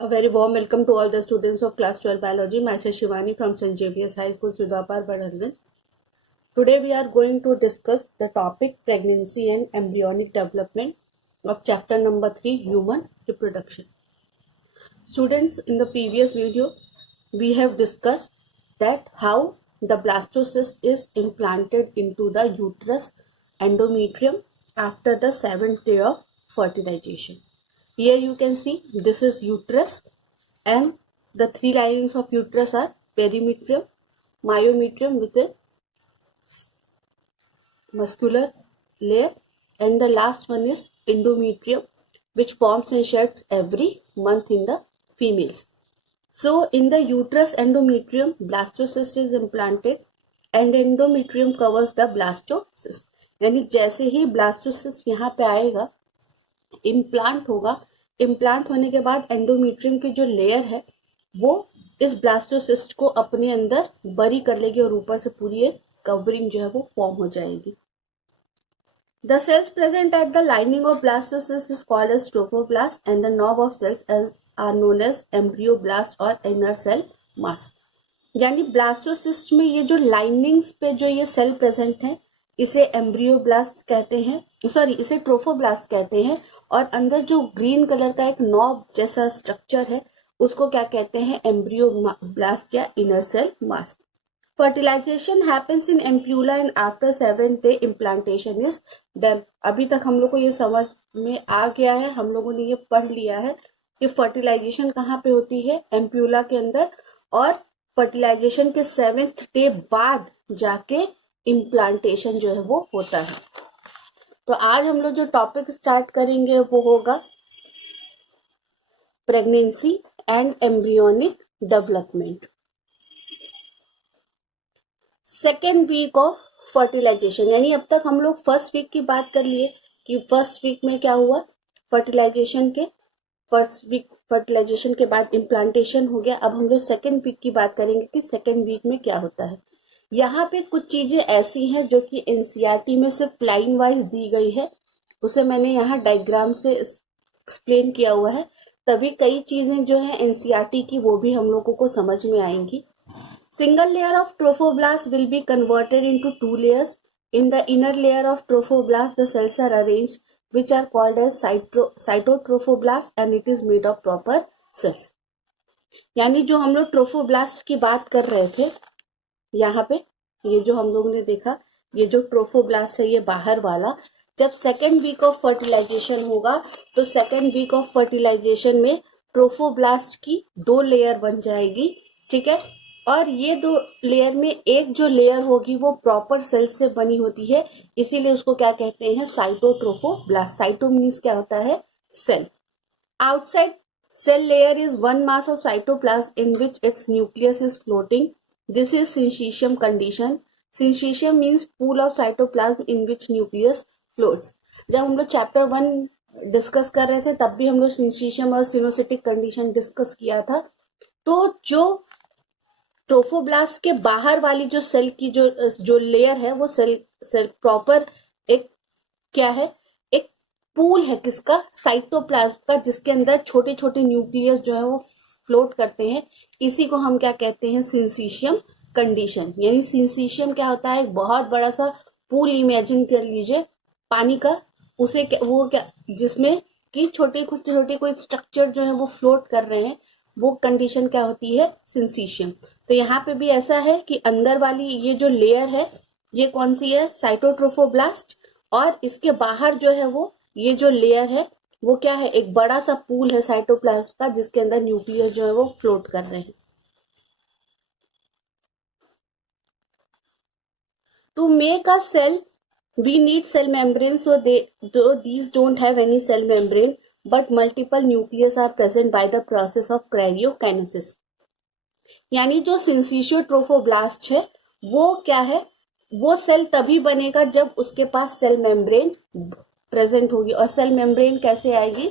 A very warm welcome to all the students of class 12 biology. Myself Shivani from St. Xavier's High School, Sudapar, Badarganj. Today we are going to discuss the topic pregnancy and embryonic development of chapter number 3, human reproduction. Students, in the previous video we have discussed that how the blastocyst is implanted into the uterus endometrium after the 7th day of fertilization. Here you can see this is uterus and the three linings of uterus are perimetrium, myometrium with a muscular layer, and the last one is endometrium, which forms and sheds every month in the females. So in the uterus endometrium, blastocyst is implanted and endometrium covers the blastocyst. यानी जैसे ही blastocyst यहाँ पे आएगा, implant होगा, implant होने के बाद endometrium की जो लेयर है वो इस ब्लास्टोसिस्ट को अपने अंदर बरी कर लेगी और ऊपर से पूरी एक कवरिंग जो है वो फॉर्म हो जाएगी. The cells present at the lining of blastocyst is called as trophoblast and the knob of cells are known as embryoblast और इनर सेल मास. यानी ब्लास्टोसिस्ट में ये जो लाइनिंग्स पे जो ये सेल प्रेजेंट है इसे एम्ब्रियोब्लास्ट कहते हैं, इसे ट्रोफोब्लास्ट कहते हैं, और अंदर जो ग्रीन कलर का एक नॉब जैसा स्ट्रक्चर है उसको क्या कहते हैं, एम्ब्रियोब्लास्ट या inner cell mass. Fertilization happens in ampulla and after 7th day implantation is done. अभी तक हम लोग को ये समझ में आ गया है, हम लोगों ने ये पढ़ लिया है कि फर्टिलाइजेशन कहाँ पे होती है, एम्प्यूला के अंदर, और फर्टिलाइजेशन के 7th डे बाद जाके इम्प्लांटेशन जो है वो होता है. तो आज हम लोग जो टॉपिक स्टार्ट करेंगे वो होगा pregnancy and embryonic development. Second week of fertilization, यानी अब तक हम लोग फर्स्ट वीक की बात कर लिए कि फर्स्ट वीक में क्या हुआ, फर्टिलाइजेशन के बाद इम्प्लांटेशन हो गया. अब हम लोग सेकेंड वीक की बात करेंगे कि सेकेंड वीक में क्या होता है. यहाँ पे कुछ चीजें ऐसी हैं जो कि एनसीईआरटी में सिर्फ लाइन वाइज दी गई है, उसे मैंने यहाँ डायग्राम से एक्सप्लेन किया हुआ है, तभी कई चीजें जो है एनसीईआरटी की वो भी हम लोगों को समझ में आएंगी. Single layer of trophoblast will be converted into 2 layers. In the inner layer of trophoblast the cells are arranged which are called as cytotrophoblast and it is made of proper cells. यानी जो हम लोग trophoblast की बात कर रहे थे, यहाँ पे ये जो हम लोगों ने देखा, ये जो ट्रोफोब्लास्ट है ये बाहर वाला, जब सेकेंड वीक ऑफ फर्टिलाइजेशन होगा तो सेकेंड वीक ऑफ फर्टिलाइजेशन में ट्रोफोब्लास्ट की 2 लेयर बन जाएगी, ठीक है. और ये 2 लेयर में एक जो लेयर होगी वो प्रॉपर सेल से बनी होती है, इसीलिए उसको क्या कहते हैं, साइटोट्रोफोब्लास्ट. साइटो मीन्स क्या होता है, cell. Outside cell layer is one mass of cytoplasm in which its nucleus is floating. This is syncytium condition. Syncytium means pool of cytoplasm in which nucleus floats. जब हम लोग chapter 1 discuss कर रहे थे तब भी हम लोग सिंचिशियम और सिनोसिटिक कंडीशन डिस्कस किया था. तो जो ट्रोफोब्लास्ट के बाहर वाली जो सेल की जो लेयर है वो सेल प्रॉपर एक क्या है, एक पूल है किसका, साइटोप्लाज्म का, जिसके अंदर छोटे छोटे न्यूक्लियस जो है वो फ्लोट करते हैं. इसी को हम क्या कहते हैं, सिंचिशियम कंडीशन. यानी सिंचिशियम क्या होता है, एक बहुत बड़ा सा पूल इमेजिन कर लीजिए पानी का, उसे वो क्या, जिसमें कि छोटे छोटे कोई स्ट्रक्चर जो है वो फ्लोट कर रहे हैं, वो कंडीशन क्या होती है, सिंचिशियम. तो यहाँ पे भी ऐसा है कि अंदर वाली ये जो लेयर है ये कौन सी है, साइटोट्रोफोब्लास्ट, और इसके बाहर जो है वो ये जो लेयर है वो क्या है, एक बड़ा सा पूल है साइटोप्लाज्म का, जिसके अंदर न्यूक्लियस जो है वो फ्लोट कर रहे हैं. To make a cell we need cell membrane, so these don't have any cell membrane but multiple nucleus are present by the process of karyokinesis. यानी जो सिंचिशियोट्रोफोब्लास्ट है वो क्या है, वो सेल तभी बनेगा जब उसके पास सेल मेम्ब्रेन प्रेजेंट होगी. और सेल मेम्ब्रेन कैसे आएगी,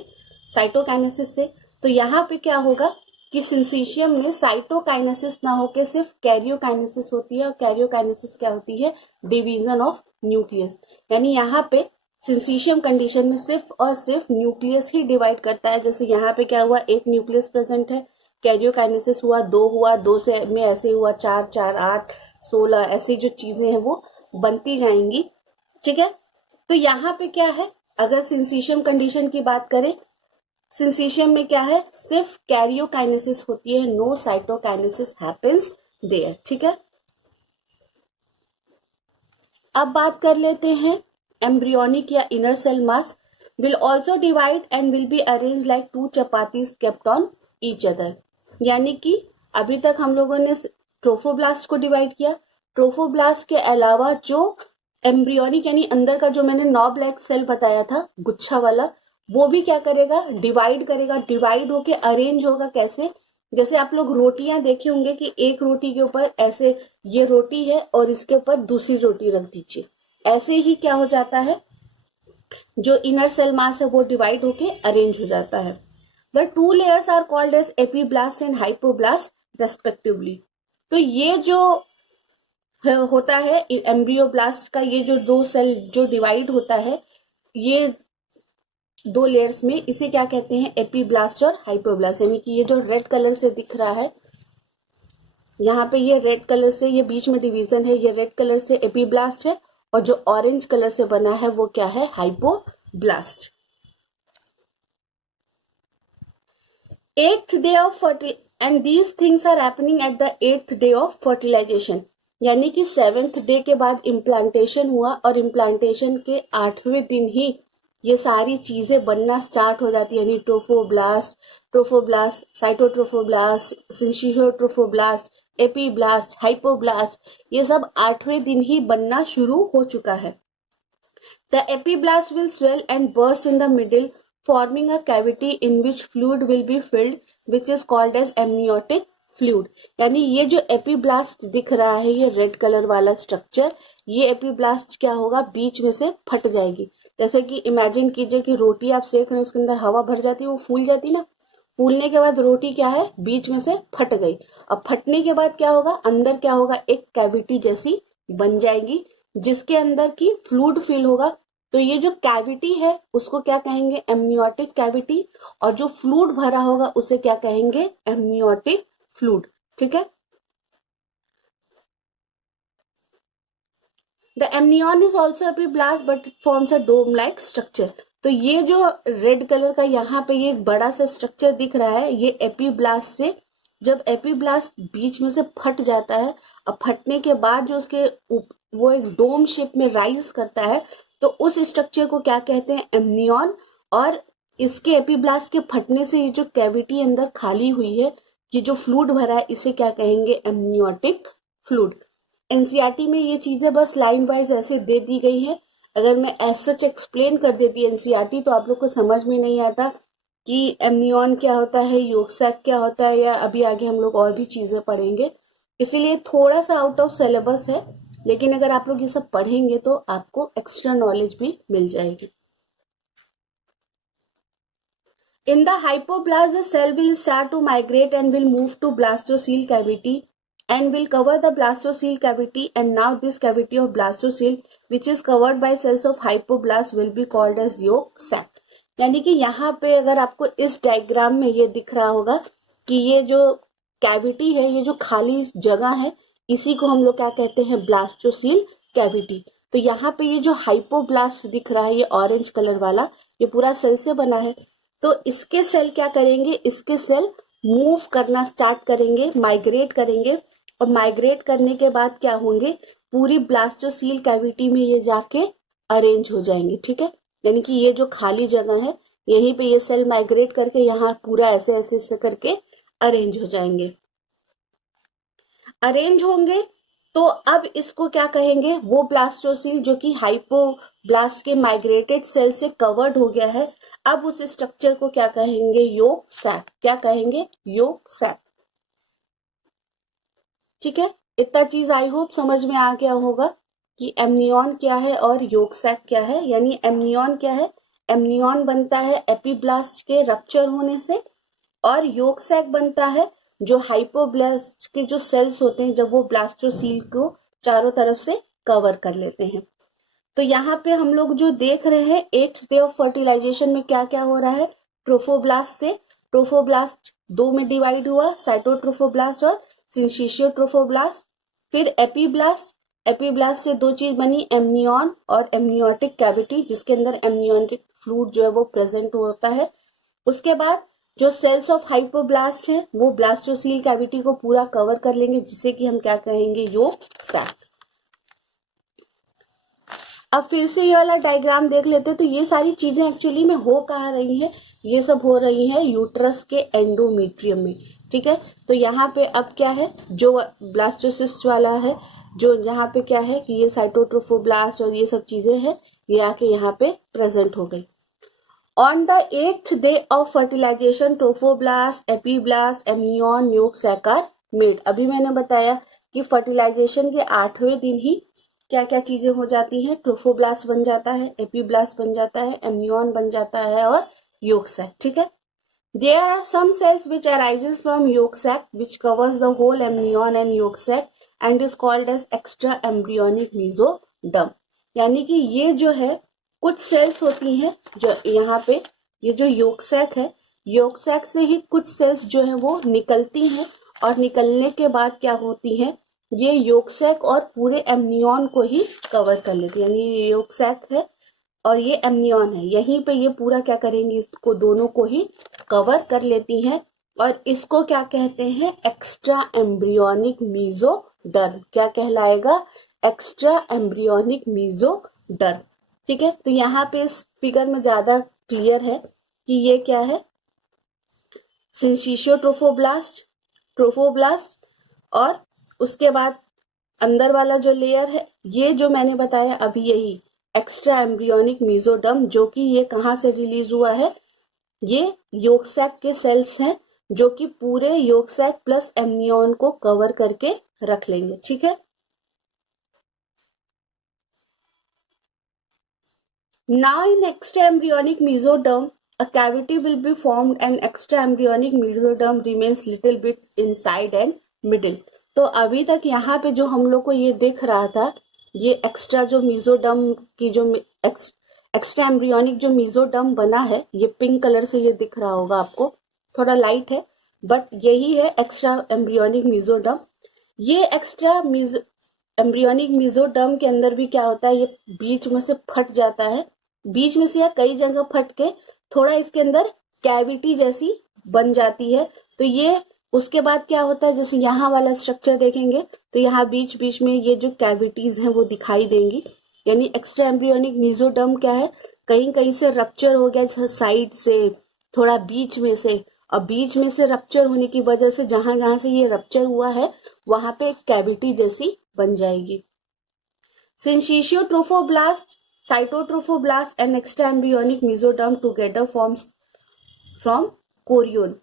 साइटोकाइनेसिस से. तो यहाँ पे क्या होगा कि सिंचिशियम में साइटोकाइनेसिस ना होके सिर्फ कैरियोकाइनेसिस होती है, और कैरियोकाइनेसिस क्या होती है, डिवीजन ऑफ न्यूक्लियस. यानी यहाँ पे सिंसीशियम कंडीशन में सिर्फ और सिर्फ न्यूक्लियस ही डिवाइड करता है। जैसे यहाँ पे क्या हुआ, एक न्यूक्लियस प्रेजेंट है, कैरियोकाइनेसिस हुआ, दो से में ऐसे हुआ, 4 4 8 16, ऐसी जो चीजें हैं वो बनती जाएंगी। ठीक है, तो यहाँ पे क्या है, अगर सिंसीशियम कंडीशन की बात करें, सिंसीशियम में क्या है, सिर्फ कैरियोकाइनेसिस होती है, नो साइटोकाइनेसिस हैपेंस देयर। ठीक है, अब बात कर लेते हैं एम्ब्रियोनिक या inner cell mass will also divide and will be arrange like 2 chapatis kept on each other. यानी कि अभी तक हम लोगों ने ट्रोफोब्लास्ट को डिवाइड किया, ट्रोफोब्लास्ट के अलावा जो एम्ब्रियोनिक यानी अंदर का जो मैंने 9 ब्लैक सेल बताया था गुच्छा वाला, वो भी क्या करेगा, डिवाइड करेगा। डिवाइड होके अरेंज होगा कैसे, जैसे आप लोग रोटियां देखे होंगे कि एक रोटी के ऊपर ऐसे, ये रोटी है और इसके ऊपर दूसरी रोटी रख दीजिए, ऐसे ही क्या हो जाता है, जो इनर सेल मास है वो डिवाइड होके अरेंज हो जाता है। The 2 layers are called as epiblast and hypoblast respectively. तो ये जो होता है एम्ब्रियोब्लास्ट का, ये जो 2 सेल जो डिवाइड होता है, ये 2 लेयर्स में, इसे क्या कहते हैं, एपीब्लास्ट और हाइपोब्लास्ट। यानी कि ये जो रेड कलर से दिख रहा है यहाँ पे, ये रेड कलर से, ये बीच में डिवीजन है, ये रेड कलर से एपीब्लास्ट है, और जो ऑरेंज कलर से बना है वो क्या है, hypoblast. 8th day of and these things are happening at the 8th day of fertilization। यानी कि 7th डे के बाद इम्प्लांटेशन हुआ और इम्प्लांटेशन के 8वें दिन ही ये सारी चीजें बनना स्टार्ट हो जाती है। यानी ट्रोफोब्लास्ट, साइटोट्रोफोब्लास्ट, सिंचियोट्रोफोब्लास्ट, एपीब्लास्ट, हाइपोब्लास्ट, ये सब 8वें दिन ही बनना शुरू हो चुका है। The epiblast will swell and burst in the middle, forming a cavity in which fluid will be filled, which is called as amniotic fluid। यानी ये जो एपीब्लास्ट दिख रहा है, ये रेड कलर वाला स्ट्रक्चर, ये एपीब्लास्ट क्या होगा, बीच में से फट जाएगी। जैसे कि इमेजिन कीजिए कि रोटी आप सेक रहे हैं, उसके अंदर हवा भर जाती है, वो फूल जाती ना, फूलने के बाद रोटी क्या है, बीच में से फट गई। अब फटने के बाद क्या होगा, अंदर क्या होगा, एक कैविटी जैसी बन जाएगी, जिसके अंदर की फ्लूइड फिल होगा। तो ये जो कैविटी है उसको क्या कहेंगे, एमनियोटिक कैविटी, और जो फ्लूइड भरा होगा उसे क्या कहेंगे, एमनियोटिक फ्लूइड। ठीक है, the amnion is also epiblast but it forms a dome like structure. तो ये जो रेड कलर का यहाँ पे ये बड़ा सा स्ट्रक्चर दिख रहा है, ये एपीब्लास्ट से, जब एपीब्लास्ट बीच में से फट जाता है, अब फटने के बाद जो उसके वो एक डोम शेप में राइज करता है, तो उस स्ट्रक्चर को क्या कहते हैं, एमनियन। और इसके एपीब्लास्ट के फटने से ये जो कैविटी अंदर खाली हुई है, ये जो फ्लूइड भरा है, इसे क्या कहेंगे, एमनियोटिक फ्लूइड। एनसीईआरटी में ये चीजें बस लाइन वाइज ऐसे दे दी गई है। अगर मैं एज सच एक्सप्लेन कर देती एनसीईआरटी तो आप लोग को समझ में नहीं आता कि एमनियन क्या होता है, योगसैक क्या होता है, या अभी आगे हम लोग और भी चीजें पढ़ेंगे, इसीलिए थोड़ा सा आउट ऑफ सिलेबस है। लेकिन अगर आप लोग ये सब पढ़ेंगे तो आपको एक्स्ट्रा नॉलेज भी मिल जाएगी। In the hypoblast, the cell will start to migrate and will move to blastocele cavity and will cover the blastocele cavity, and now this cavity of blastocele which is covered by cells of hypoblast will be called as yolk sac। यानी कि यहाँ पे अगर आपको इस diagram में ये दिख रहा होगा कि ये जो कैविटी है, ये जो खाली जगह है, इसी को हम लोग क्या कहते हैं, ब्लास्टोसील कैविटी। तो यहाँ पे ये जो हाइपोब्लास्ट दिख रहा है, ये ऑरेंज कलर वाला, ये पूरा सेल से बना है। तो इसके सेल क्या करेंगे, इसके सेल मूव करना स्टार्ट करेंगे, माइग्रेट करेंगे, और माइग्रेट करने के बाद क्या होंगे, पूरी ब्लास्टोसील कैविटी में ये जाके अरेंज हो जाएंगे। ठीक है, यानी कि ये जो खाली जगह है, यहीं पे ये सेल माइग्रेट करके यहाँ पूरा ऐसे ऐसे ऐसे करके अरेंज हो जाएंगे। अरेंज होंगे तो अब इसको क्या कहेंगे, वो ब्लास्टोसील जो कि हाइपोब्लास्ट के माइग्रेटेड सेल से कवर्ड हो गया है, अब उस स्ट्रक्चर को क्या कहेंगे, यॉक सैक। क्या कहेंगे, यॉक सैक। ठीक है, इतना चीज आई होप समझ में आ गया होगा कि एमनियन क्या है और यॉक सैक क्या है। यानी एमनियन क्या है, एमनियन बनता है एपीब्लास्ट के रप्चर होने से, और यॉक सैक बनता है जो हाइपोब्लास्ट के जो सेल्स होते हैं जब वो ब्लास्टोसील को चारों तरफ से कवर कर लेते हैं। तो यहाँ पे हम लोग जो देख रहे हैं 8th डे ऑफ फर्टिलाइजेशन में क्या क्या हो रहा है, ट्रोफोब्लास्ट से ट्रोफोब्लास्ट 2 में डिवाइड हुआ, साइटोट्रोफोब्लास्ट और सिंचिशियोट्रोफोब्लास्ट। फिर एपीब्लास्ट से दो चीज बनी, एमनियन और एमनियोटिक कैविटी, जिसके अंदर एमनियोटिक फ्लूइड जो है वो प्रेजेंट होता है। उसके बाद जो सेल्स ऑफ हाइपोब्लास्ट है वो ब्लास्टोसील कैविटी को पूरा कवर कर लेंगे, जिसे कि हम क्या कहेंगे, योग सैक। अब फिर से ये वाला डायग्राम देख लेते हैं। तो ये सारी चीजें एक्चुअली में हो कहाँ रही हैं, ये सब हो रही है यूट्रस के एंडोमेट्रियम में, ठीक है। तो यहाँ पे अब क्या है, जो ब्लास्टोसिस्ट वाला है, जो यहाँ पे क्या है कि ये साइटोट्रोफोब्लास्ट और ये सब चीजें हैं, ये आके यहाँ पे प्रेजेंट हो गई। On the 8th day of fertilization trophoblast, epiblast, amnion, yolk sac are made. अभी मैंने बताया कि फर्टिलाइजेशन के 8वें दिन ही क्या क्या चीजें हो जाती हैं, ट्रोफोब्लास्ट बन जाता है, एपीब्लास्ट बन जाता है, एमनियन बन जाता है और योग सैक, ठीक है। There are some cells which arises from yolk sac which covers the whole amnion and yolk sac and is called as extra embryonic mesoderm। यानी कि ये जो है कुछ सेल्स होती हैं जो यहाँ पे, ये जो yolk sac है, yolk sac से ही कुछ सेल्स जो है वो निकलती हैं और निकलने के बाद क्या होती हैं, ये yolk sac और पूरे एमनियन को ही कवर कर लेती है। यानी ये yolk sac है और ये एमनियन है, यहीं पे ये पूरा क्या करेंगी, इसको दोनों को ही कवर कर लेती हैं और इसको क्या कहते हैं, एक्स्ट्रा एम्ब्रियोनिक मीजोडर्म। क्या कहलाएगा, एक्स्ट्रा एम्ब्रियोनिक मीजोडर्म, ठीक है। तो यहाँ पे इस फिगर में ज्यादा क्लियर है कि ये क्या है, सिंचिशियोट्रोफोब्लास्ट, ट्रोफोब्लास्ट और उसके बाद अंदर वाला जो लेयर है, ये जो मैंने बताया अभी, यही एक्स्ट्रा एम्ब्रियोनिक मीजोडर्म, जो कि ये कहाँ से रिलीज हुआ है, ये योग सैक के सेल्स हैं जो कि पूरे योग सैक प्लस एमनियन को कवर करके रख लेंगे, ठीक है। Now in extra embryonic mesoderm a cavity will be formed and extra embryonic mesoderm remains little bit inside and middle। तो अभी तक यहाँ पे जो हम लोग को ये दिख रहा था, ये एक्स्ट्रा जो मीजोडर्म की जो एक्स्ट्रा एम्ब्रियोनिक जो मीजोडर्म बना है, ये पिंक कलर से ये दिख रहा होगा आपको, थोड़ा लाइट है बट यही है एक्स्ट्रा एम्ब्रियोनिक मीजोडर्म। ये एक्स्ट्रा एम्ब्रियोनिक मीजोडर्म के अंदर भी क्या होता है, ये बीच में से फट जाता है, बीच में से या कई जगह फट के थोड़ा इसके अंदर कैविटी जैसी बन जाती है। तो ये उसके बाद क्या होता है, जैसे यहाँ वाला स्ट्रक्चर देखेंगे तो यहाँ बीच बीच में ये जो कैविटीज हैं वो दिखाई देंगी। यानी एक्स्ट्रा एम्ब्रियोनिक मीजोडर्म क्या है, कहीं कहीं से रप्चर हो गया, जैसे साइड से, थोड़ा बीच में से, और बीच में से रप्चर होने की वजह से जहां जहां से ये रप्चर हुआ है वहां पे एक कैविटी जैसी बन जाएगी। Syncytiotrophoblast, cytotrophoblast and extra embryonic mesoderm together forms from chorion.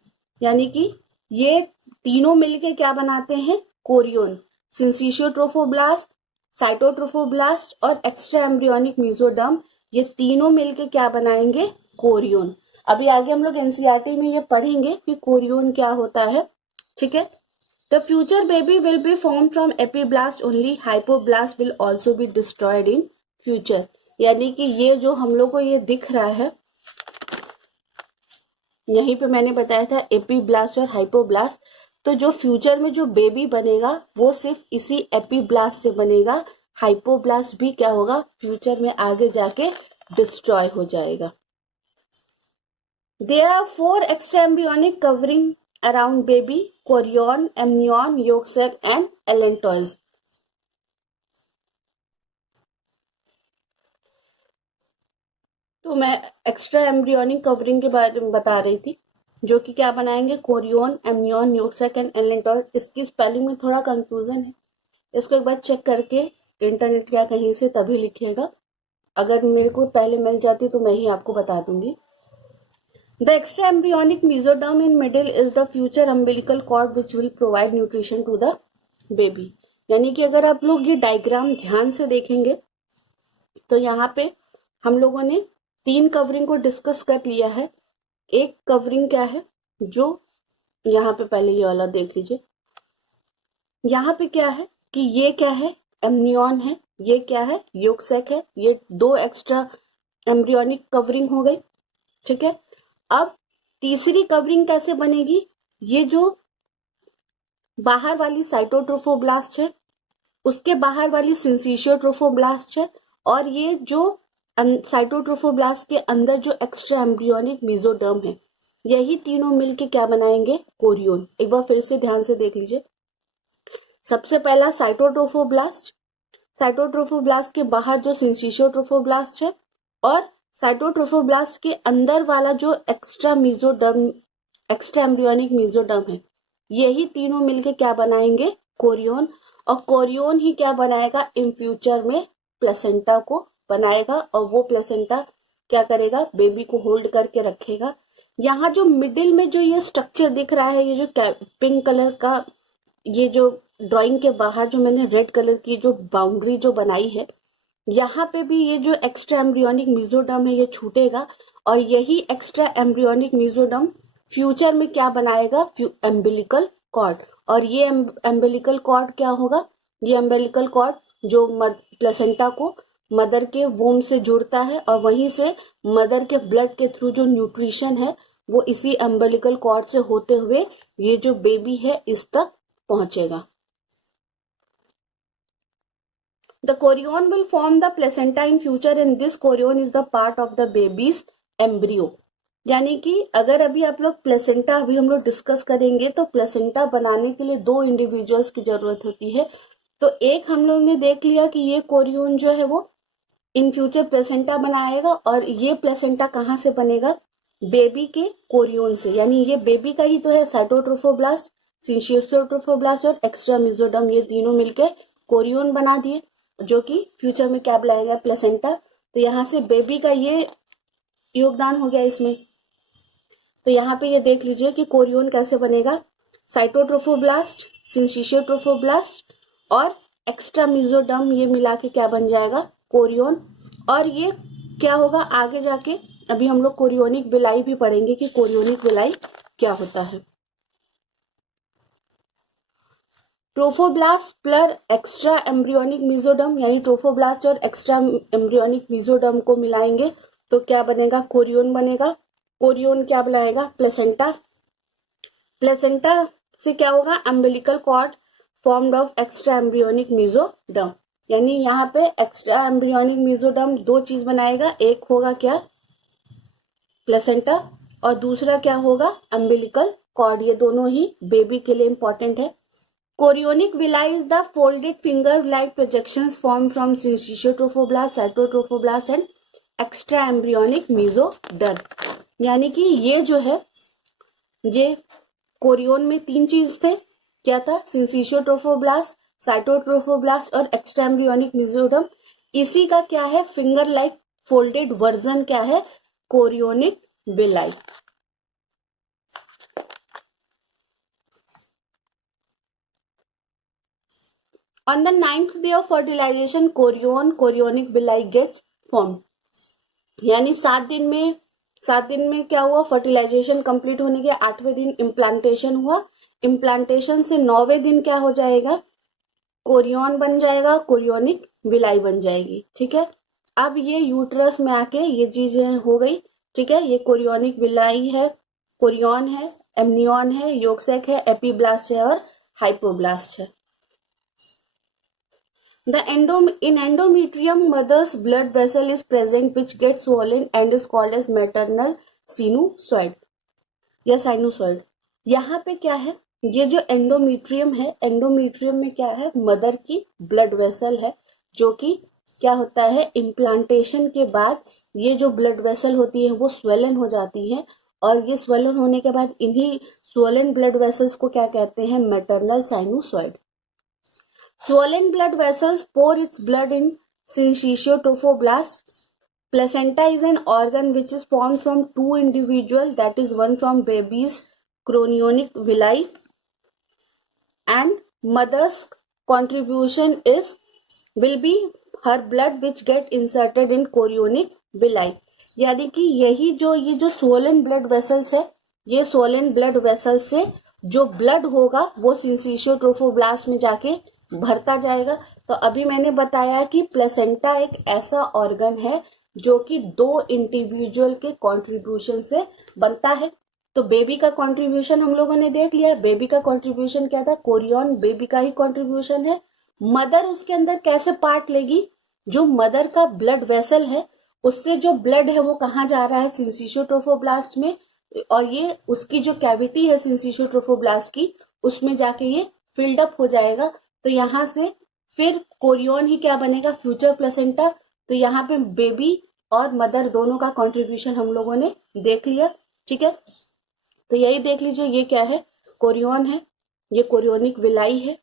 यानी कि ये तीनों मिलके क्या बनाते हैं, कोरियोन। सिंचिशियोट्रोफोब्लास्ट, साइटोट्रोफोब्लास्ट और एक्स्ट्रा एम्ब्रियोनिक मीजोडर्म, ये तीनों मिलके क्या बनाएंगे, कोरियोन। अभी आगे हम लोग एनसीईआरटी में ये पढ़ेंगे कि कोरियोन क्या होता है, ठीक है। The future baby will be form from epiblast only, hypoblast will also be destroyed in future. यानी कि ये जो हम लोग को ये दिख रहा है, यहीं पे मैंने बताया था एपीब्लास्ट और हाइपोब्लास्ट, तो जो फ्यूचर में जो बेबी बनेगा वो सिर्फ इसी एपीब्लास्ट से बनेगा, हाइपोब्लास्ट भी क्या होगा, फ्यूचर में आगे जाके डिस्ट्रॉय हो जाएगा। There are 4 extra embryonic covering around baby: chorion, amnion, yolk sac and allantois। तो मैं एक्स्ट्रा एम्ब्रियोनिक कवरिंग के बारे में बता रही थी, जो कि क्या बनाएंगे, chorion, amnion, yolk sac and allantois. इसकी स्पेलिंग में थोड़ा कंफ्यूजन है, इसको एक बार चेक करके इंटरनेट या कहीं से तभी लिखिएगा, अगर मेरे को पहले मिल जाती तो मैं ही आपको बता दूंगी। The extra embryonic mesoderm in middle is the future umbilical cord which will provide nutrition to the baby। यानी कि अगर आप लोग ये डायग्राम ध्यान से देखेंगे तो यहाँ पे हम लोगों ने 3 कवरिंग को डिस्कस कर लिया है। एक कवरिंग क्या है, जो यहाँ पे पहले ये वाला देख लीजिए, यहाँ पे क्या है कि ये क्या है, एमनियन है, ये क्या है, योक सैक है। ये 2 एक्स्ट्रा एम्ब्रियोनिक कवरिंग हो गई, ठीक है। अब तीसरी कवरिंग कैसे बनेगी, ये जो बाहर वाली साइटोट्रोफोब्लास्ट है, उसके बाहर वाली सिंसिशियोट्रोफोब्लास्ट है, और ये जो साइटोट्रोफोब्लास्ट के अंदर जो एक्स्ट्रा एम्ब्रियोनिक मेसोडर्म है, यही तीनों मिलके क्या बनाएंगे, कोरियोन। एक बार फिर से ध्यान से देख लीजिए। सबसे पहला साइटोट्रोफोब्लास्ट, साइटोट्रोफोब्लास्ट के बाहर जो सिंसिशियोट्रोफोब्लास्ट है, और साइटोट्रोफोब्लास्ट के अंदर वाला जो एक्स्ट्रा एम्ब्रियोनिक मेसोडर्म है, यही तीनों मिलके क्या बनाएंगे, कोरियोन। और कोरियोन ही क्या बनाएगा, इन फ्यूचर में प्लेसेंटा को बनाएगा, और वो प्लेसेंटा क्या करेगा, बेबी को होल्ड करके रखेगा। यहाँ जो मिडिल में जो ये स्ट्रक्चर दिख रहा है, ये जो पिंक कलर का, ये जो ड्राइंग के बाहर जो मैंने रेड कलर की जो बाउंड्री जो बनाई है, यहाँ पे भी ये जो एक्स्ट्रा एम्ब्रियोनिक मेसोडर्म है ये छूटेगा, और यही एक्स्ट्रा एम्ब्रियोनिक मेसोडर्म फ्यूचर में क्या बनाएगा, एम्बिलिकल कॉर्ड। और ये एम्बिलिकल कॉर्ड क्या होगा, ये एम्बिलिकल कॉर्ड जो प्लेसेंटा को मदर के वोम से जुड़ता है, और वहीं से मदर के ब्लड के थ्रू जो न्यूट्रिशन है वो इसी एम्बिलिकल कॉर्ड से होते हुए ये जो बेबी है इस तक पहुंचेगा। The chorion will form the placenta in future and this chorion is the part of the baby's embryo। यानी कि अगर अभी आप लोग प्लेसेंटा अभी हम लोग डिस्कस करेंगे, तो प्लेसेंटा बनाने के लिए 2 इंडिविजुअल्स की जरूरत होती है। तो एक हम लोग ने देख लिया कि ये कोरियोन जो है वो इन फ्यूचर प्लेसेंटा बनाएगा, और ये प्लेसेंटा कहाँ से बनेगा, बेबी के कोरियोन से। यानी ये बेबी का ही तो है, साइटोट्रोफोब्लास्ट, सिंसिशियोट्रोफोब्लास्ट और एक्स्ट्रा मेसोडर्म, ये तीनों मिलके कोरियोन बना दिए, जो कि फ्यूचर में क्या बनाएगा, प्लेसेंटा। तो यहाँ से बेबी का ये योगदान हो गया इसमें। तो यहाँ पे ये देख लीजिए कि कोरियोन कैसे बनेगा, साइटोट्रोफोब्लास्ट, सिंसिशियोट्रोफोब्लास्ट और एक्स्ट्रा मेसोडर्म, ये मिला के क्या बन जाएगा, कोरियोन। और ये क्या होगा आगे जाके, अभी हम लोग कोरियोनिक विलाई भी पढ़ेंगे कि कोरियोनिक विलाई क्या होता है। Trophoblast plus extra embryonic mesoderm, यानी ट्रोफोब्लास्ट और एक्स्ट्रा एम्ब्रियोनिक मेसोडर्म को मिलाएंगे तो क्या बनेगा, कोरियोन बनेगा। कोरियोन क्या बनाएगा, प्लेसेंटा। प्लेसेंटा से क्या होगा, umbilical cord formed of extra embryonic mesoderm. यानी यहाँ पे एक्स्ट्रा एम्ब्रियोनिक मेसोडर्म 2 चीज बनाएगा, एक होगा क्या, प्लेसेंटा, और दूसरा क्या होगा, अम्बिलिकल कॉर्ड। ये दोनों ही बेबी के लिए इंपॉर्टेंट है। Chorionic villi is the folded finger-like projections formed from syncytiotrophoblasts, cytotrophoblast and extra embryonic mesoderm। यानी कि ये जो है, ये कोरियोन में 3 चीज थे, क्या था, सिंसिशियोट्रोफोब्लास्ट, साइटोट्रोफोब्लास्ट और एक्स्ट्रा एम्ब्रियोनिक मेसोडर्म। इसी का क्या है, फिंगर लाइक फोल्डेड वर्जन क्या है, chorionic villi. On the 9th day of fertilization, chorionic villi gets formed। यानी 7 दिन में क्या हुआ, फर्टिलाइजेशन कंप्लीट होने के 8वें दिन इम्प्लांटेशन हुआ। इम्प्लांटेशन से 9वें दिन क्या हो जाएगा, कोरियोन बन जाएगा, कोरियोनिक विलाई बन जाएगी। ठीक है, अब ये यूट्रस में आके ये चीजें हो गई। ठीक है, ये कोरियोनिक विलाई है, कोरियोन है, एमनियन है, योगसेक है, एपीब्लास्ट है और हाइपोब्लास्ट है। In endometrium, mother's blood vessel is present which gets swollen and is called as maternal sinusoid या sinusoid। यहाँ पे क्या है, ये जो एंडोमीट्रियम है, एंडोमीट्रियम में क्या है, मदर की ब्लड वेसल है, जो कि क्या होता है, इम्प्लांटेशन के बाद ये जो ब्लड वेसल होती है वो स्वेलन हो जाती है, और ये स्वेलन होने के बाद इन्हीं स्वेलन ब्लड वेसल्स को क्या कहते हैं, maternal साइनुसॉइड। Swollen blood vessels pour its blood in syncytiotrophoblasts. Placenta is an organ which is formed from 2 individuals, that is one from baby's chorionic villi and mother's contribution will be her blood which get inserted in chorionic villi। यानी कि यही जो ये जो swollen blood vessels है, ये swollen blood vessels से जो ब्लड होगा वो सिंसिशियोट्रोफोब्लास्ट में जाके भरता जाएगा। तो अभी मैंने बताया कि प्लेसेंटा एक ऐसा ऑर्गन है जो कि दो इंडिविजुअल के कंट्रीब्यूशन से बनता है। तो बेबी का कंट्रीब्यूशन हम लोगों ने देख लिया। बेबी का कंट्रीब्यूशन क्या था, कोरियन बेबी का ही कंट्रीब्यूशन है। मदर उसके अंदर कैसे पार्ट लेगी, जो मदर का ब्लड वेसल है उससे जो ब्लड है वो कहाँ जा रहा है, सिंसिशियो ट्रोफोब्लास्ट में, और ये उसकी जो कैविटी है सिंसिशियो ट्रोफोब्लास्ट की उसमें जाके ये फिल्ड अप हो जाएगा। तो यहाँ से फिर कोरियन ही क्या बनेगा, फ्यूचर प्लेसेंटा। तो यहाँ पे बेबी और मदर दोनों का कंट्रीब्यूशन हम लोगों ने देख लिया। ठीक है, तो यही देख लीजिए, ये क्या है, कोरियन है, ये कोरियोनिक विलाई है,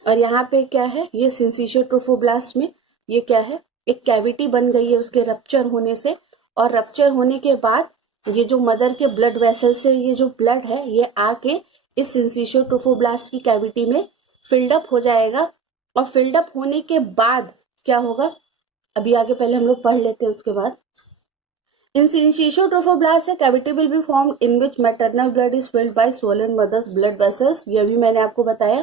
और यहाँ पे क्या है, ये सिंसिशियो ट्रोफोब्लास्ट में ये क्या है, एक कैविटी बन गई है उसके रप्चर होने से। और रप्चर होने के बाद ये जो मदर के ब्लड वेसल से ये जो ब्लड है ये आके इस सिंसिशियो ट्रोफोब्लास्ट की कैविटी में फिल्ड अप हो जाएगा। और फिल्ड अप होने के बाद क्या होगा, अभी आगे पहले हम लोग पढ़ लेते हैं उसके बाद। In syncytial trophoblast, a cavity will be formed in which maternal blood is filled by swollen mother's blood vessels. ये भी मैंने आपको बताया।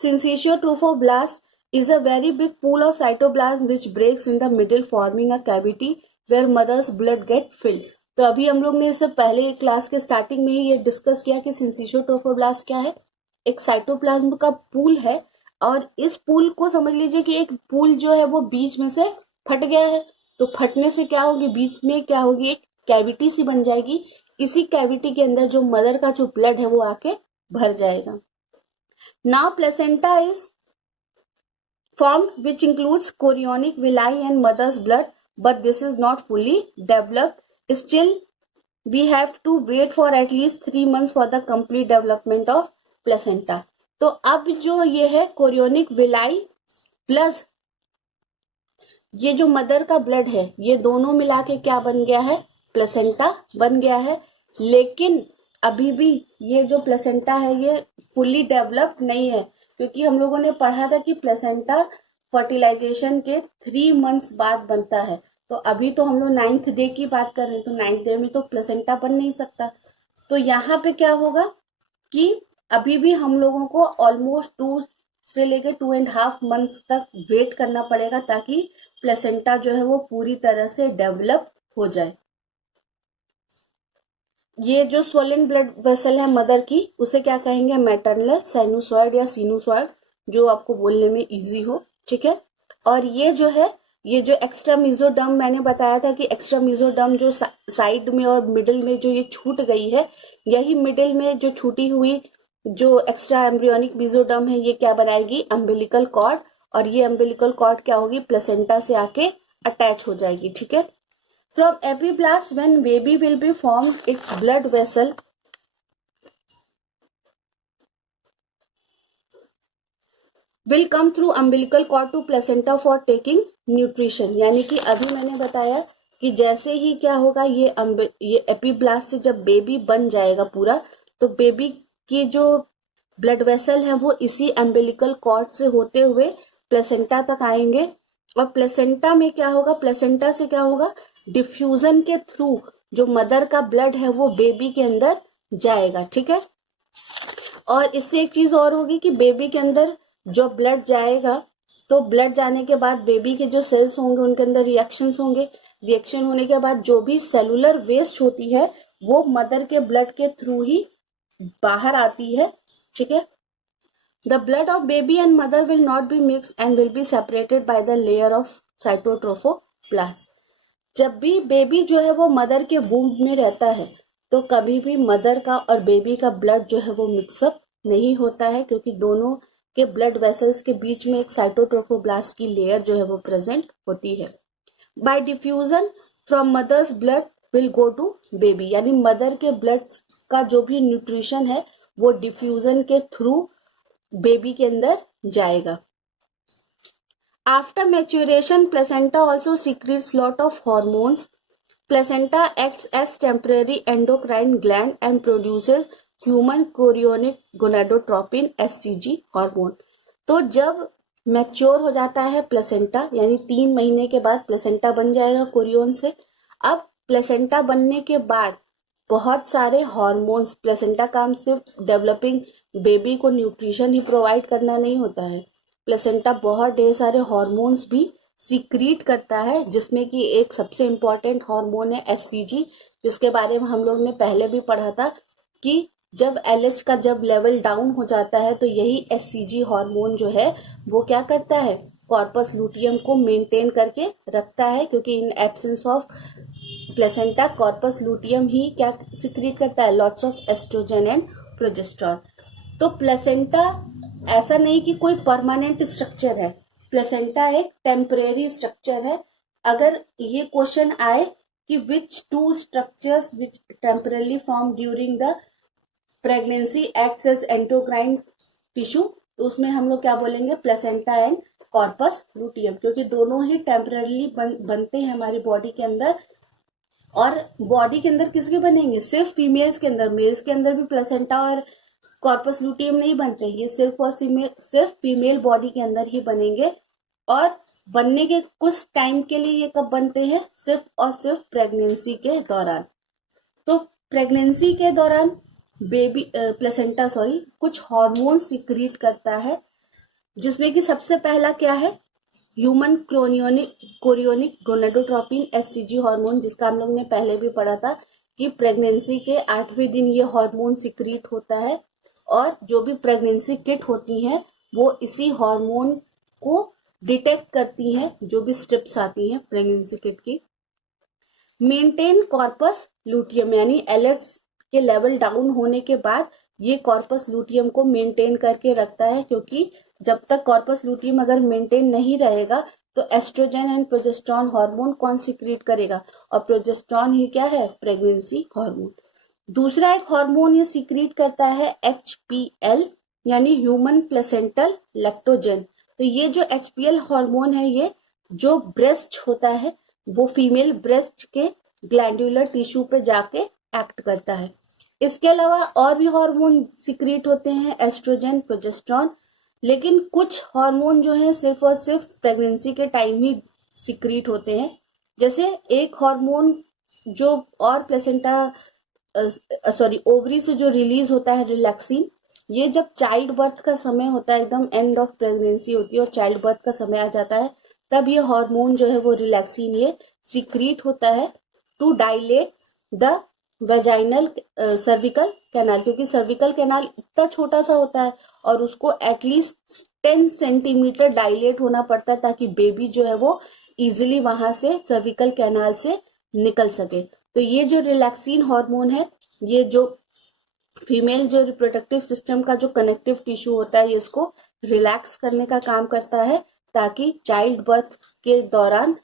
Syncytial trophoblast is a very big pool of cytoplasm which breaks in the middle, forming a cavity where mother's blood get filled. तो अभी हम लोग ने इससे पहले क्लास के स्टार्टिंग में ही ये डिस्कस किया कि सिंसिशियो ट्रोफोब्लास्ट क्या है, एक साइटोप्लाज्म का पूल है। और इस पूल को समझ लीजिए कि एक पूल जो है वो बीच में से फट गया है। तो फटने से क्या होगी, बीच में क्या होगी, एक कैविटी सी बन जाएगी। इसी कैविटी के अंदर जो मदर का जो ब्लड है वो आके भर जाएगा। Now placenta is formed which includes chorionic villi and mother's blood, but this is not fully developed. Still, we have to wait for at least 3 months for the complete development of placenta. तो अब जो ये है chorionic villi plus ये जो mother का blood है ये दोनों मिला के क्या बन गया है, प्लेसेंटा बन गया है। लेकिन अभी भी ये जो प्लेसेंटा है ये फुल्ली डेवलप्ड नहीं है, क्योंकि हम लोगों ने पढ़ा था कि प्लेसेंटा फर्टिलाइजेशन के 3 मंथ्स बाद बनता है। तो अभी तो हम लोग 9th डे की बात कर रहे हैं, तो 9th डे में तो प्लेसेंटा बन नहीं सकता। तो यहाँ पे क्या होगा कि अभी भी हम लोगों को ऑलमोस्ट 2 से लेकर 2.5 मंथ्स तक वेट करना पड़ेगा ताकि प्लेसेंटा जो है वो पूरी तरह से डेवलप हो जाए। ये जो स्वोलन ब्लड वेसल है मदर की उसे क्या कहेंगे, मैटरनल साइनोसॉइड या सिनुसॉइड, जो आपको बोलने में इजी हो। ठीक है, और ये जो है, ये जो एक्स्ट्रा मेसोडर्म मैंने बताया था कि एक्स्ट्रा मेसोडर्म जो साइड में और मिडिल में जो ये छूट गई है, यही मिडिल में जो छूटी हुई जो एक्स्ट्रा एम्ब्रियोनिक मेसोडर्म है ये क्या बनाएगी, अम्बिलिकल कॉर्ड। और ये अम्बिलिकल कॉर्ड क्या होगी, प्लेसेंटा से आके अटैच हो जाएगी। ठीक है, from epiblast when baby will be formed, its blood vessel will come through umbilical cord to placenta for taking nutrition। यानी कि अभी मैंने बताया कि जैसे ही क्या होगा, ये एपीब्लास्ट से जब बेबी बन जाएगा पूरा, तो बेबी की जो ब्लड वेसल है वो इसी अम्बिलिकल कॉर्ड से होते हुए प्लेसेंटा तक आएंगे। और प्लेसेंटा में क्या होगा, प्लेसेंटा से क्या होगा, डिफ्यूजन के थ्रू जो मदर का ब्लड है वो बेबी के अंदर जाएगा। ठीक है, और इससे एक चीज और होगी कि बेबी के अंदर जो ब्लड जाएगा, तो ब्लड जाने के बाद बेबी के जो सेल्स होंगे उनके अंदर रिएक्शंस होंगे। रिएक्शन होने के बाद जो भी सेलुलर वेस्ट होती है वो मदर के ब्लड के थ्रू ही बाहर आती है। ठीक है, the blood of baby and mother will not be mixed and will be separated by the layer of cytotrophoblast। जब भी बेबी जो है वो मदर के वूम्ब में रहता है तो कभी भी मदर का और बेबी का ब्लड जो है वो मिक्सअप नहीं होता है, क्योंकि दोनों के ब्लड वेसल्स के बीच में एक साइटोट्रोफोब्लास्ट की लेयर जो है वो प्रेजेंट होती है। By diffusion from mother's blood will go to baby, यानी मदर के ब्लड का जो भी न्यूट्रिशन है वो डिफ्यूजन के थ्रू बेबी के अंदर जाएगा। After maturation, placenta also secretes lot of hormones. Placenta acts as temporary endocrine gland and produces human chorionic gonadotropin (HCG) hormone। तो जब मैच्योर हो जाता है प्लेसेंटा, यानी 3 महीने के बाद प्लेसेंटा बन जाएगा कोरियन से। अब प्लेसेंटा बनने के बाद बहुत सारे हॉर्मोन्स, प्लेसेंटा काम सिर्फ डेवलपिंग बेबी को न्यूट्रिशन ही प्रोवाइड करना नहीं होता है, प्लेसेंटा बहुत ढेर सारे हॉर्मोन्स भी सीक्रीट करता है, जिसमें कि एक सबसे इम्पॉर्टेंट हार्मोन है एचसीजी, जिसके बारे में हम लोग ने पहले भी पढ़ा था कि जब एलएच का जब लेवल डाउन हो जाता है तो यही एचसीजी हार्मोन जो है वो क्या करता है, कॉर्पस लूटियम को मेंटेन करके रखता है, क्योंकि in absence of placenta corpus luteum ही क्या सिक्रीट करता है, lots of estrogen and progesterone. तो प्लेसेंटा ऐसा नहीं कि कोई परमानेंट स्ट्रक्चर है, प्लेसेंटा एक टेम्परेरी स्ट्रक्चर है। अगर ये क्वेश्चन आए कि which two structures which temporarily form during the pregnancy acts as endocrine tissue, तो उसमें हम लोग क्या बोलेंगे, प्लेसेंटा एंड कॉर्पस लूटियम, क्योंकि दोनों ही टेम्परली बनते हैं हमारी बॉडी के अंदर। और बॉडी के अंदर किसके बनेंगे, सिर्फ फीमेल्स के अंदर, मेल्स के अंदर भी प्लेसेंटा और कॉर्पस लूटियम नहीं बनते, ये सिर्फ और सिर्फ फीमेल बॉडी के अंदर ही बनेंगे। और बनने के कुछ टाइम के लिए ये कब बनते हैं, सिर्फ और सिर्फ प्रेगनेंसी के दौरान। तो प्रेगनेंसी के दौरान प्लेसेंटा कुछ हार्मोन सिक्रीट करता है, जिसमें कि सबसे पहला क्या है, human chorionic gonadotropin HCG hormone, जिसका हम लोग ने पहले भी पढ़ा था कि प्रेगनेंसी के 8वें दिन ये हार्मोन सिक्रीट होता है, और जो भी प्रेगनेंसी किट होती हैं वो इसी हार्मोन को डिटेक्ट करती हैं, जो भी स्ट्रिप्स आती हैं प्रेगनेंसी किट की। मेंटेन कॉर्पस लूटियम, यानी एलएच के लेवल डाउन होने के बाद ये कॉर्पस लूटियम को मेंटेन करके रखता है, क्योंकि जब तक कॉर्पस लूटियम अगर मेंटेन नहीं रहेगा तो एस्ट्रोजन एंड प्रोजेस्टेरोन हार्मोन कौन सिक्रीट करेगा, और प्रोजेस्टेरोन ही क्या है, प्रेगनेंसी हार्मोन। दूसरा एक हार्मोन ये सिक्रीट करता है HPL, यानी ह्यूमन प्लेसेंटल लैक्टोजन। तो ये जो HPL हार्मोन है, ये जो ब्रेस्ट होता है वो फीमेल ब्रेस्ट के ग्लैंडुलर टिश्यू पे जाके एक्ट करता है। इसके अलावा और भी हार्मोन सिक्रीट होते हैं, एस्ट्रोजन, प्रोजेस्टेरोन, लेकिन कुछ हार्मोन जो है सिर्फ और सिर्फ प्रेगनेंसी के टाइम ही सिक्रीट होते हैं। जैसे एक हार्मोन जो और प्लेसेंटा ओवरी से जो रिलीज होता है, रिलैक्सिन, ये जब चाइल्ड बर्थ का समय होता है, एकदम एंड ऑफ प्रेगनेंसी होती है और चाइल्ड बर्थ का समय आ जाता है, तब ये हार्मोन जो है वो रिलैक्सिन ये सिक्रीट होता है to dilate the vaginal cervical canal, क्योंकि सर्विकल कैनाल इतना छोटा सा होता है और उसको एटलीस्ट 10 सेंटीमीटर डायलेट होना पड़ता है ताकि बेबी जो है वो इजिली वहां से सर्विकल कैनाल से निकल सके। तो ये जो रिलैक्सिन हार्मोन है, ये जो फीमेल जो रिप्रोडक्टिव सिस्टम का जो कनेक्टिव टिश्यू होता है, ये इसको रिलैक्स करने का काम करता है, ताकि चाइल्ड बर्थ के दौरान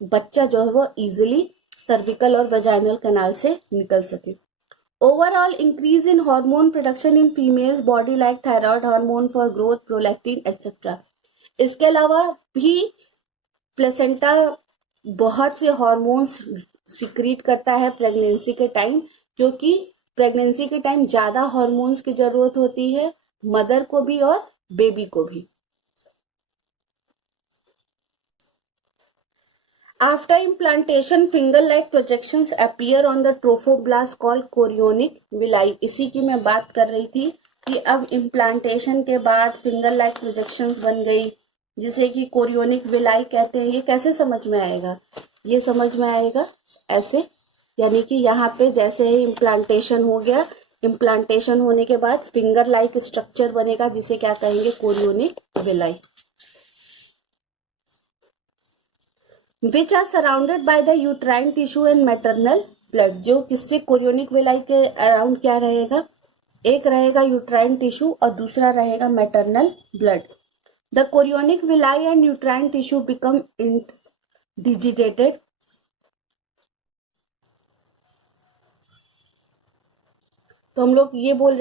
बच्चा जो है वो इजिली सर्विकल और वेजाइनल कैनाल से निकल सके। Overall increase in hormone production in females body like thyroid hormone for growth, prolactin etcetera. इसके अलावा भी प्लेसेंटा बहुत से हार्मोन्स सिक्रीट करता है प्रेगनेंसी के टाइम, क्योंकि प्रेगनेंसी के टाइम ज्यादा हार्मोन्स की जरूरत होती है मदर को भी और बेबी को भी। After implantation, finger-like projections appear on the trophoblast called chorionic villi। इसी की मैं बात कर रही थी कि अब इम्प्लांटेशन के बाद फिंगर लाइक प्रोजेक्शंस बन गई, जिसे कि कोरियोनिक विलाई कहते हैं। ये कैसे समझ में आएगा, ये समझ में आएगा ऐसे, यानी कि यहाँ पे जैसे ही इम्प्लांटेशन हो गया, इम्प्लांटेशन होने के बाद फिंगर लाइक स्ट्रक्चर बनेगा, जिसे क्या कहेंगे, chorionic villi. Which are surrounded by the uterine tissue and maternal blood। जो किससे, कोरियोनिक विलाई के अराउंड क्या रहेगा, एक रहेगा यूट्राइन टिश्यू और दूसरा रहेगा maternal blood. The chorionic villi and uterine tissue become digitated. तो हम लोग ये पढ़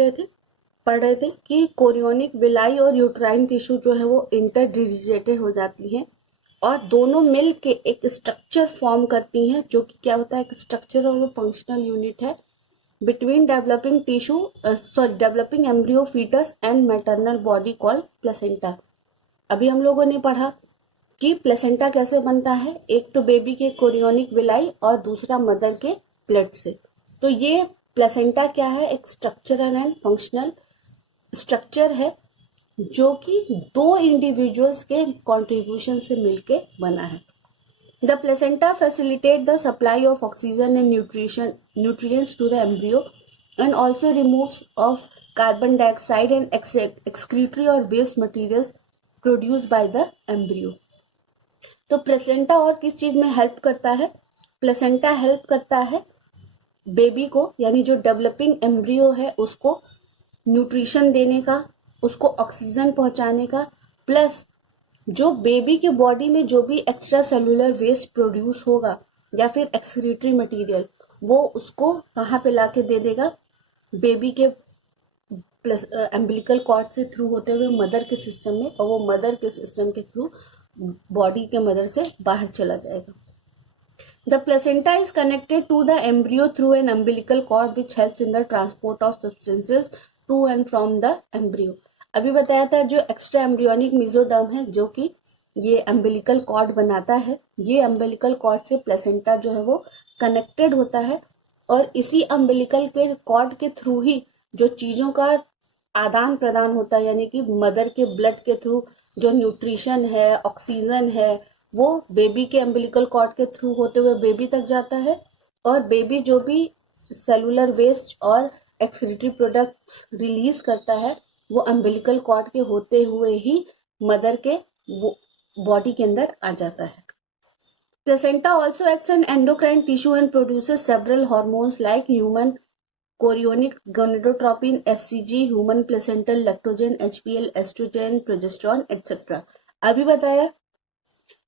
रहे थे कि कोरियोनिक विलाई और यूट्राइन टिश्यू जो है वो इंटरडिजिटेटेड हो जाती हैं और दोनों मिल के एक स्ट्रक्चर फॉर्म करती हैं, जो कि क्या होता है, एक स्ट्रक्चर और वो फंक्शनल यूनिट है between developing embryo foetus and maternal body called placenta. अभी हम लोगों ने पढ़ा कि प्लेसेंटा कैसे बनता है, एक तो बेबी के कोरियोनिक विलाई और दूसरा मदर के ब्लड से। तो ये प्लेसेंटा क्या है, एक स्ट्रक्चरल एंड फंक्शनल स्ट्रक्चर है जो कि 2 इंडिविजुअल्स के कंट्रीब्यूशन से मिलके बना है। The placenta facilitate the supply of oxygen and nutrients to the embryo and also removes of carbon dioxide and excretory or waste materials produced by the embryo। तो placenta और किस चीज में हेल्प करता है? प्लेसेंटा हेल्प करता है baby को, यानी जो डेवलपिंग एम्ब्रियो है उसको न्यूट्रिशन देने का, उसको ऑक्सीजन पहुंचाने का, प्लस जो बेबी के बॉडी में जो भी एक्स्ट्रा सेलुलर वेस्ट प्रोड्यूस होगा या फिर एक्सक्रीटरी मटेरियल, वो उसको कहाँ पे लाके दे देगा? बेबी के प्लस एम्बिलिकल कॉर्ड से थ्रू होते हुए मदर के सिस्टम में, और वो मदर के सिस्टम के थ्रू बॉडी के मदर से बाहर चला जाएगा। The placenta is connected to the embryo through an umbilical cord which helps in the transport of substances to and from the embryo. अभी बताया था जो एक्स्ट्रा एम्ब्रियोनिक मेसोडर्म है जो कि ये एम्बिलिकल कॉर्ड बनाता है, ये एम्बिलिकल कॉर्ड से प्लेसेंटा जो है वो कनेक्टेड होता है, और इसी अम्बिलिकल के कॉर्ड के थ्रू ही जो चीजों का आदान प्रदान होता है, यानी कि मदर के ब्लड के थ्रू जो न्यूट्रिशन है, ऑक्सीजन है, वो बेबी के अम्बिलिकल कॉर्ड के थ्रू होते हुए बेबी तक जाता है, और बेबी जो भी सेलुलर वेस्ट और एक्सक्रीटरी प्रोडक्ट्स रिलीज करता है वो अम्बिलिकल कॉर्ड के होते हुए ही मदर के वो बॉडी के अंदर आ जाता है। Placenta also acts on endocrine tissue and produces several hormones like human chorionic gonadotropin, HCG, human placental lactogen, HPL, estrogen, progesterone, etc. अभी बताया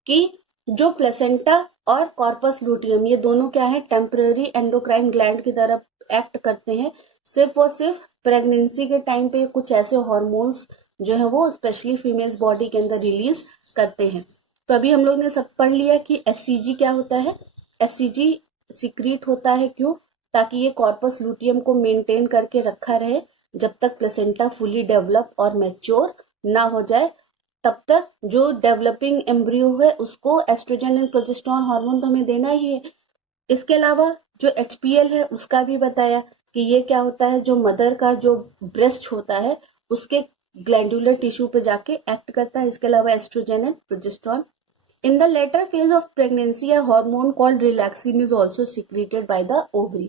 कि जो प्लेसेंटा और कॉर्पस लूटियम ये दोनों क्या है? टेम्पररी एंडोक्राइन ग्लैंड की तरह एक्ट करते हैं। सिर्फ और सिर्फ प्रेगनेंसी के टाइम पे कुछ ऐसे हार्मोन्स जो है वो स्पेशली फीमेल्स बॉडी के अंदर रिलीज करते हैं। तो अभी हम लोग ने सब पढ़ लिया कि एससीजी क्या होता है। एससीजी सिक्रीट होता है, क्यों? ताकि ये कॉर्पस लूटियम को मेंटेन करके रखा रहे जब तक प्लेसेंटा फुली डेवलप और मैच्योर ना हो जाए। तब तक जो डेवलपिंग एम्ब्रियो है उसको एस्ट्रोजन एंड प्रोजेस्टेरोन हार्मोन तो हमें देना ही है। इसके अलावा जो एचपीएल है उसका भी बताया कि ये क्या होता है, जो मदर का जो ब्रेस्ट होता है उसके ग्लैंडुलर टिश्यू पे जाके एक्ट करता है। इसके अलावा oestrogen and progesterone. In the later phase of pregnancy, a hormone called relaxin is also secreted by the ovary.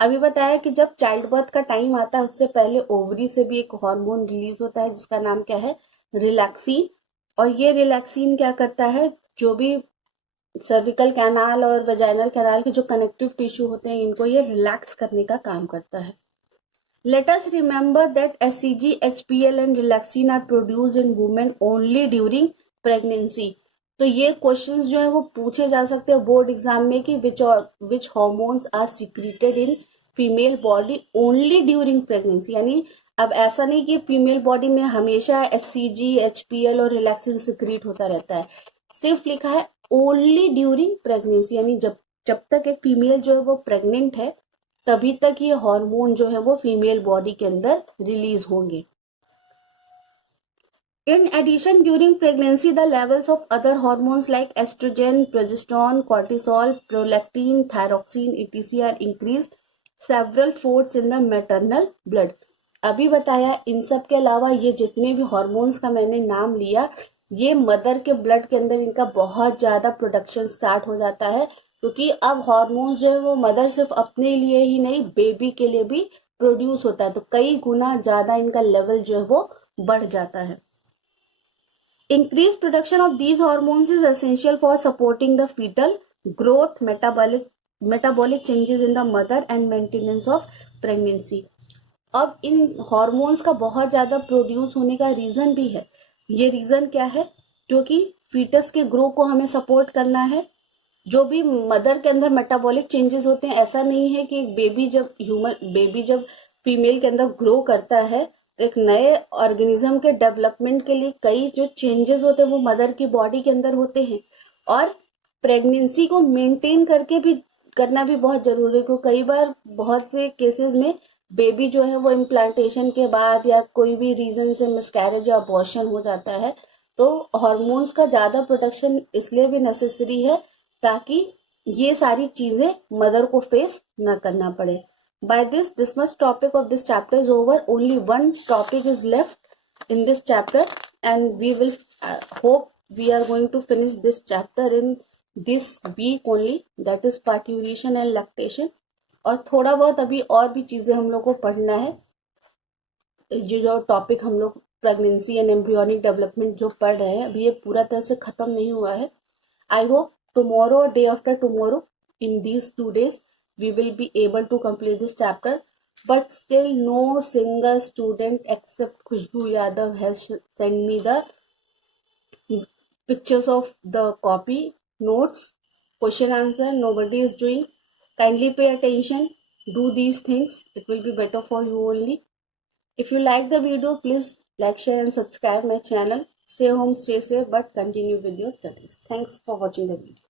अभी बताया कि जब चाइल्ड बर्थ का टाइम आता है उससे पहले ओवरी से भी एक हार्मोन रिलीज होता है जिसका नाम क्या है? रिलैक्सिन। और ये रिलैक्सिन क्या करता है? जो भी सर्विकल कैनाल और वेजाइनल कैनाल के जो कनेक्टिव टिश्यू होते हैं इनको ये रिलैक्स करने का काम करता है। Let us remember that HCG, HPL and relaxin are produced in women only during pregnancy. तो ये क्वेश्चंस जो है वो पूछे जा सकते हैं बोर्ड एग्जाम में कि which hormones are secreted in female body only during pregnancy. यानी अब ऐसा नहीं कि फीमेल बॉडी में हमेशा एचसीजी, एचपीएल और रिलैक्सिन सिक्रीट होता रहता है, सिर्फ लिखा है ओनली ड्यूरिंग प्रेगनेंसी, यानी जब तक एक फीमेल जो है वो प्रेग्नेंट है तभी तक ये हार्मोन जो है वो फीमेल बॉडी के अंदर रिलीज होंगे। In addition, during pregnancy, the levels of other hormones like estrogen, progesterone, cortisol, prolactin, thyroxine, etc. are increased several folds in the maternal blood. अभी बताया इन सब के अलावा ये जितने भी हार्मोन्स का मैंने नाम लिया ये मदर के ब्लड के अंदर इनका बहुत ज्यादा प्रोडक्शन स्टार्ट हो जाता है, क्योंकि अब हार्मोन्स जो है वो मदर सिर्फ अपने लिए ही नहीं बेबी के लिए भी प्रोड्यूस होता है, तो कई गुना ज्यादा इनका लेवल जो है वो बढ़ जाता है। Increased production of these hormones is essential for supporting the fetal growth, metabolic changes in the mother and maintenance of pregnancy. अब इन हॉर्मोन्स का बहुत ज्यादा प्रोड्यूस होने का रीजन भी है। ये रीजन क्या है? क्योंकि फीटस के ग्रो को हमें सपोर्ट करना है। जो भी मदर के अंदर मेटाबॉलिक चेंजेस होते हैं, ऐसा नहीं है कि एक बेबी जब फीमेल के अंदर ग्रो करता है एक नए ऑर्गेनिज्म के डेवलपमेंट के लिए कई जो चेंजेस होते हैं वो मदर की बॉडी के अंदर होते हैं, और प्रेगनेंसी को मेंटेन करके भी करना भी बहुत जरूरी है, क्योंकि कई बार बहुत से केसेस में बेबी जो है वो इम्प्लांटेशन के बाद या कोई भी रीजन से मिसकैरेज या अबॉर्शन हो जाता है, तो हॉर्मोन्स का ज्यादा प्रोटेक्शन इसलिए भी नेसेसरी है ताकि ये सारी चीजें मदर को फेस न करना पड़े। By this much topic of this chapter is over. Only one topic is left, in this chapter, and we will hope we are going to finish this chapter in this week only, that is parturition and lactation. और थोड़ा बहुत अभी और भी चीजें हम लोग को पढ़ना है, जो टॉपिक हम लोग प्रेगनेंसी एंड एम्ब्रियोनिक डेवलपमेंट जो पढ़ रहे हैं अभी, ये पूरा तरह से खत्म नहीं हुआ है. आई होप टुमारो और day after tomorrow, in these 2 days, we will be able to complete this chapter. But still no single student except Khushbu Yadav has sent me the pictures of the copy, notes, question answer. Nobody is doing. Kindly pay attention, do these things, it will be better for you only. If you like the video, please like, share and subscribe my channel. Stay home, stay safe, but continue with your studies. Thanks for watching the video.